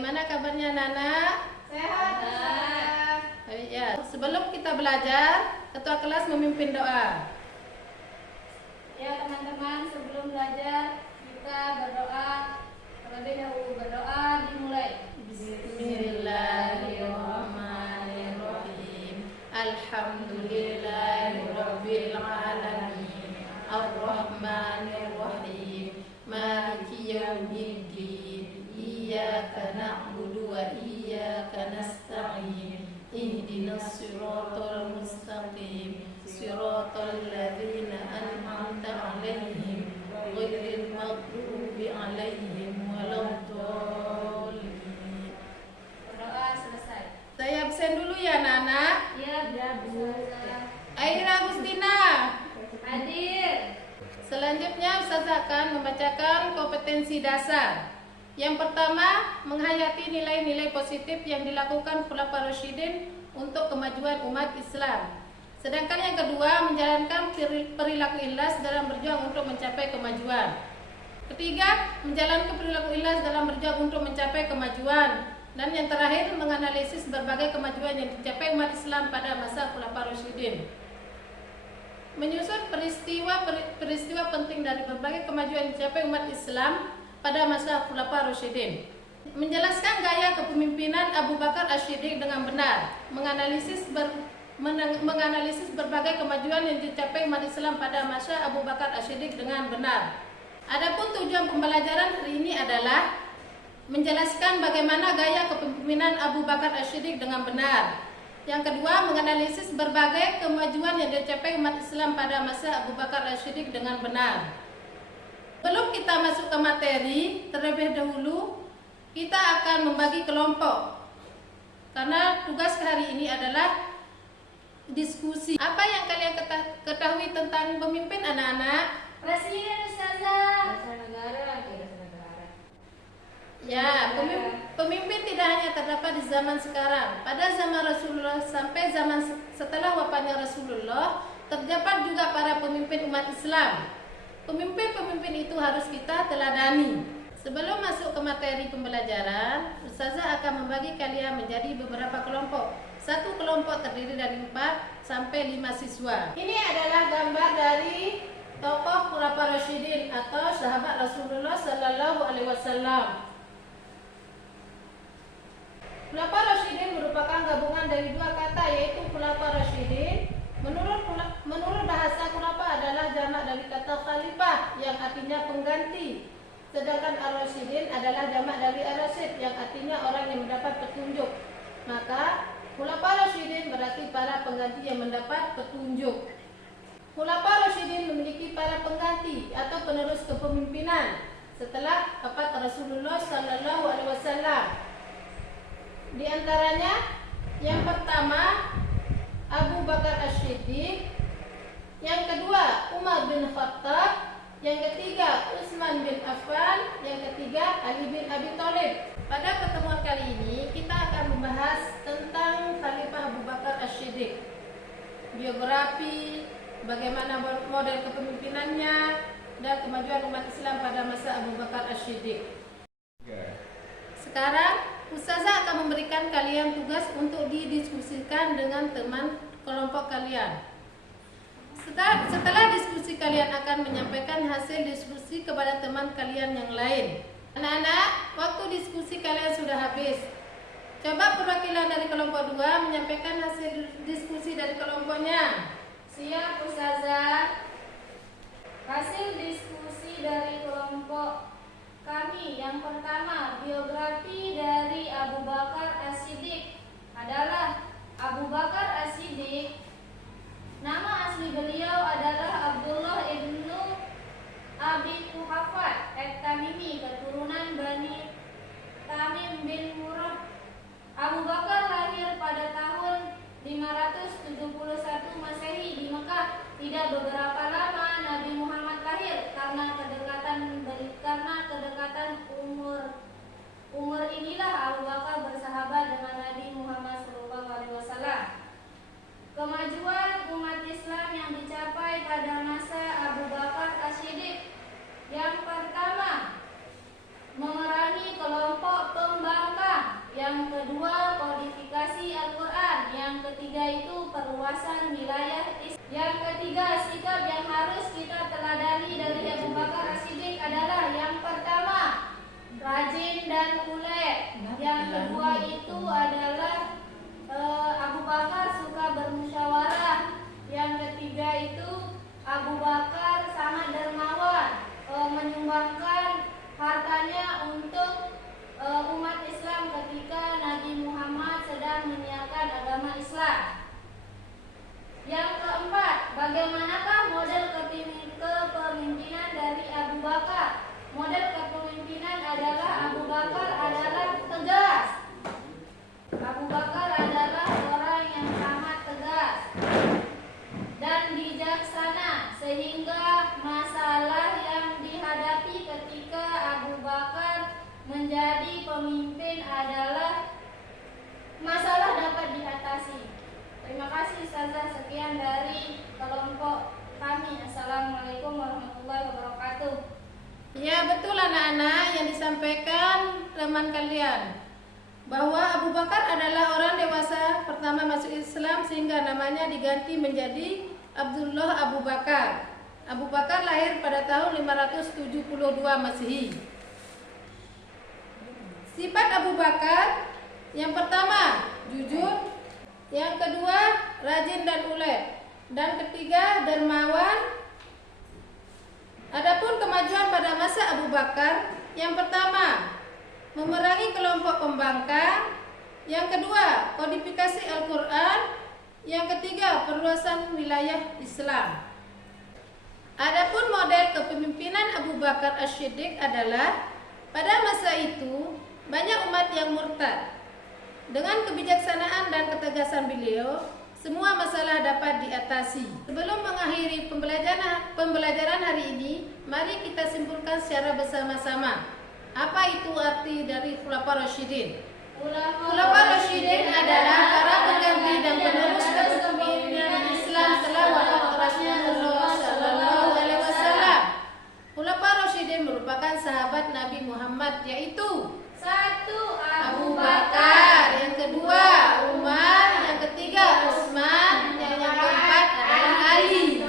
Bagaimana kabarnya Nana? Sehat. Ya, sebelum kita belajar, ketua kelas memimpin doa. Ya teman-teman, sebelum belajar kita berdoa. Terlebih dahulu berdoa dimulai. Bismillahirrahmanirrahim. Alhamdulillahirabbil alamin. Arrahmanirrahim. Maliki yaumiddin. Iyyaka na'budu wa iyyaka nasta'in. Ihdinas siratal mustaqim. Siratal ladzina an'amta 'alaihim ghairil maghdubi 'alaihim waladdallin. Berdoa selesai. Saya absen dulu ya Nana. Ya, Bu. Aira Agustina. Hadir. Selanjutnya Ustazah akan membacakan kompetensi dasar. Yang pertama, menghayati nilai-nilai positif yang dilakukan Khulafaur Rasyidin untuk kemajuan umat Islam. Sedangkan yang kedua, menjalankan perilaku ikhlas dalam berjuang untuk mencapai kemajuan. Ketiga, menjalankan perilaku ikhlas dalam berjuang untuk mencapai kemajuan. Dan yang terakhir, menganalisis berbagai kemajuan yang dicapai umat Islam pada masa Khulafaur Rasyidin. Menyusun peristiwa penting dari berbagai kemajuan yang dicapai umat Islam pada masa Khulafaur Rasyidin. Menjelaskan gaya kepemimpinan Abu Bakar As-Siddiq dengan benar. Menganalisis berbagai kemajuan yang dicapai umat Islam pada masa Abu Bakar As-Siddiq dengan benar. Adapun tujuan pembelajaran hari ini adalah menjelaskan bagaimana gaya kepemimpinan Abu Bakar As-Siddiq dengan benar. Yang kedua, menganalisis berbagai kemajuan yang dicapai umat Islam pada masa Abu Bakar As-Siddiq dengan benar. Sebelum kita masuk ke materi, terlebih dahulu kita akan membagi kelompok. Karena tugas hari ini adalah diskusi. Apa yang kalian ketahui tentang pemimpin anak-anak? Presiden, Ustazah. Dasar negara. Ya, pemimpin tidak hanya terdapat di zaman sekarang. Pada zaman Rasulullah sampai zaman setelah wafatnya Rasulullah, terdapat juga para pemimpin umat Islam. Pemimpin-pemimpin itu harus kita teladani. Sebelum masuk ke materi pembelajaran, Ustazah akan membagi kalian menjadi beberapa kelompok. Satu kelompok terdiri dari 4 sampai 5 siswa. Ini adalah gambar dari tokoh Khulafaur Rasyidin atau sahabat Rasulullah Sallallahu Alaihi Wasallam. Khulafaur Rasyidin merupakan gabungan dari dua kata, yaitu Khulafaur Rasyidin. Menurut bahasa khulafa adalah jamak dari kata khalifah yang artinya pengganti. Sedangkan ar-rasyidin adalah jamak dari ar-rasyid yang artinya orang yang mendapat petunjuk. Maka Khulafaur Rasyidin berarti para pengganti yang mendapat petunjuk. Khulafaur Rasyidin memiliki para pengganti atau penerus kepemimpinan setelah wafat Rasulullah Sallallahu Alaihi Wasallam. Di antaranya, yang pertama Abu Bakar As-Siddiq, yang kedua Umar bin Khattab, yang ketiga Utsman bin Affan, yang ketiga Ali bin Abi Thalib. Pada pertemuan kali ini kita akan membahas tentang Khalifah Abu Bakar As-Siddiq, biografi, bagaimana model kepemimpinannya, dan kemajuan umat Islam pada masa Abu Bakar As-Siddiq. Sekarang Ustazah akan memberikan kalian tugas untuk didiskusikan dengan teman kelompok kalian. Setelah diskusi, kalian akan menyampaikan hasil diskusi kepada teman kalian yang lain. Anak-anak, waktu diskusi kalian sudah habis. Coba perwakilan dari kelompok 2 menyampaikan hasil diskusi dari kelompoknya. Siap, Ustazah. Hasil diskusi dari kelompok kami yang pertama, biografi dari Abu Bakar As-Siddiq adalah Abu Bakar As-Siddiq. Nama asli beliau adalah Abdullah ibnu Abi Quhafah At-Tamimi, keturunan Bani Tamim bin Murrah. Abu Bakar lahir pada tahun 571 Masehi di Mekah. Tidak beberapa lama Nabi Muhammad lahir. Karena kedekatan umur inilah Abu Bakar bersahabat dengan Nabi Muhammad SAW. Kemajuan umat Islam yang dicapai pada masa Abu Bakar As-Siddiq. Yang pertama, memerangi kelompok pembangkang Yang kedua, kodifikasi Al-Quran. Yang ketiga itu perluasan wilayah Islam. Yang ketiga, sikap yang harus kita teladani dari Abu Bakar As-Siddiq adalah yang pertama, rajin dan ulet. Yang kedua itu adalah Abu Bakar suka bermusyawarah. Yang ketiga itu Abu Bakar sangat dermawan, menyumbangkan hartanya untuk umat Islam ketika Nabi Muhammad sedang menyiapkan agama Islam. Yang keempat, bagaimanakah model kepemimpinan dari Abu Bakar? Model kepemimpinan adalah Abu Bakar adalah tegas. Abu Bakar adalah orang yang sangat tegas dan bijaksana, sehingga masalah yang dihadapi ketika Abu Bakar menjadi pemimpin adalah masalah dapat diatasi. Terima kasih Ustazah, sekian dari kelompok kami. Assalamualaikum warahmatullahi wabarakatuh. Ya, betul anak-anak yang disampaikan teman kalian, bahwa Abu Bakar adalah orang dewasa pertama masuk Islam sehingga namanya diganti menjadi Abdullah Abu Bakar. Abu Bakar lahir pada tahun 572 Masehi. Sifat Abu Bakar, yang pertama jujur, yang kedua rajin dan ulet, dan ketiga dermawan. Adapun kemajuan pada masa Abu Bakar, yang pertama memerangi kelompok pembangkang, yang kedua kodifikasi Al-Quran, yang ketiga perluasan wilayah Islam. Adapun model kepemimpinan Abu Bakar As-Siddiq adalah pada masa itu banyak umat yang murtad. Dengan kebijaksanaan dan ketegasan beliau, semua masalah dapat diatasi. Sebelum mengakhiri pembelajaran hari ini, mari kita simpulkan secara bersama-sama. Apa itu arti dari Khulafaur Rasyidin? Khulafaur Rasyidin adalah para pengganti dan penerus kepemimpinan Islam setelah wafat Rasulullah Sallallahu Alaihi Wasallam. Khulafaur Rasyidin merupakan sahabat Nabi Muhammad, yaitu Satu, Abu Bakar, yang kedua Umar, yang ketiga Utsman, yang keempat adalah Ali.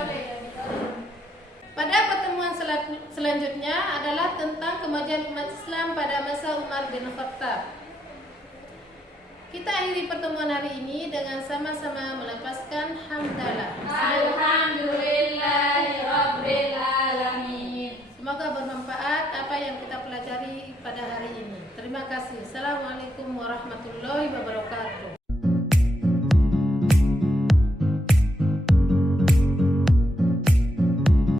Pada pertemuan selanjutnya adalah tentang kemajuan umat Islam pada masa Umar bin Khattab. Kita akhiri pertemuan hari ini dengan sama-sama melepaskan hamdalah. Alhamdulillahirabbil alamin. Semoga bermanfaat apa yang kita pelajari pada hari ini. Terima kasih. Assalamualaikum warahmatullahi wabarakatuh.